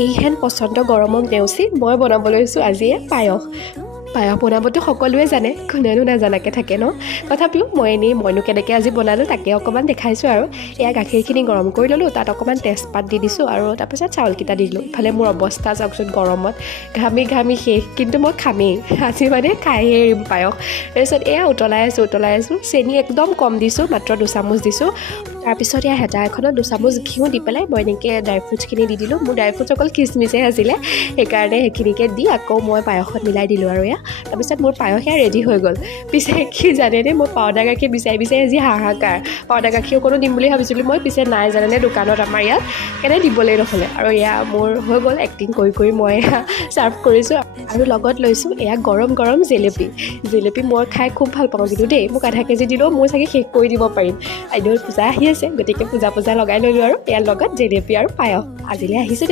এইহেন পচন্দ গৰমক নেওচি মই বনাব লৈছোঁ আজি পায়স বনাবতো সকলোৱে জানে, কোনেনো নাজানাকৈ থাকে ন। তথাপিও মইনো কেনেকৈ আজি বনালোঁ তাকে অকণমান দেখাইছোঁ আৰু। এয়া গাখীৰখিনি গৰম কৰি ল'লোঁ, তাত অকণমান তেজপাত দি দিছোঁ আৰু তাৰপিছত চাউলকেইটা দি দিলোঁ। ইফালে মোৰ অৱস্থা চাওকচোন গৰমত ঘামি শেষ, কিন্তু মই খামেই আজি, মানে খাইহে এৰিম পায়স। তাৰপিছত এয়া উতলাই আছোঁ, চেনি একদম কম দিছোঁ, মাত্ৰ 2 চামুচ দিছোঁ। তাৰপিছত এয়া হেতা এখনত 2 চামুচ ঘিউ দি পেলাই মই এনেকৈ ড্ৰাই ফ্ৰুটছখিনি দি দিলোঁ। মোৰ ড্ৰাই ফ্ৰুটছ অকল খিচমিচহে আছিলে, সেইকাৰণে সেইখিনিকে দি আকৌ মই পায়সত মিলাই দিলোঁ আৰু এয়া। তাৰপিছত মোৰ পায়স ৰেডি হৈ গ'ল। পিছে কি জানেনে, মই পাউদাৰ গাখীৰ বিচাৰি আজি হাহাকাৰ। পাউদাৰ গাখীৰ অকণো দিম বুলি ভাবিছিলোঁ মই, পিছে নাই জানেনে দোকানত আমাৰ ইয়াত, কেনে দিবলৈ নহ'লে। আৰু এয়া মোৰ হৈ গ'ল, এক্টিং কৰি মই ছাৰ্ভ কৰিছোঁ। আৰু লগত লৈছোঁ এয়া গৰম জেলেপি মই খাই খুব ভাল পাওঁ কিন্তু দেই। মোক আধা কেজি দিলেও মই চাগে শেষ কৰি দিব পাৰিম। আইদেউৰ পূজা আহি আছে, গতিকে পূজা লগাই ল'লোঁ আৰু ইয়াৰ লগত জেলেপি আৰু পায়স। আজিলৈ আহিছোঁ।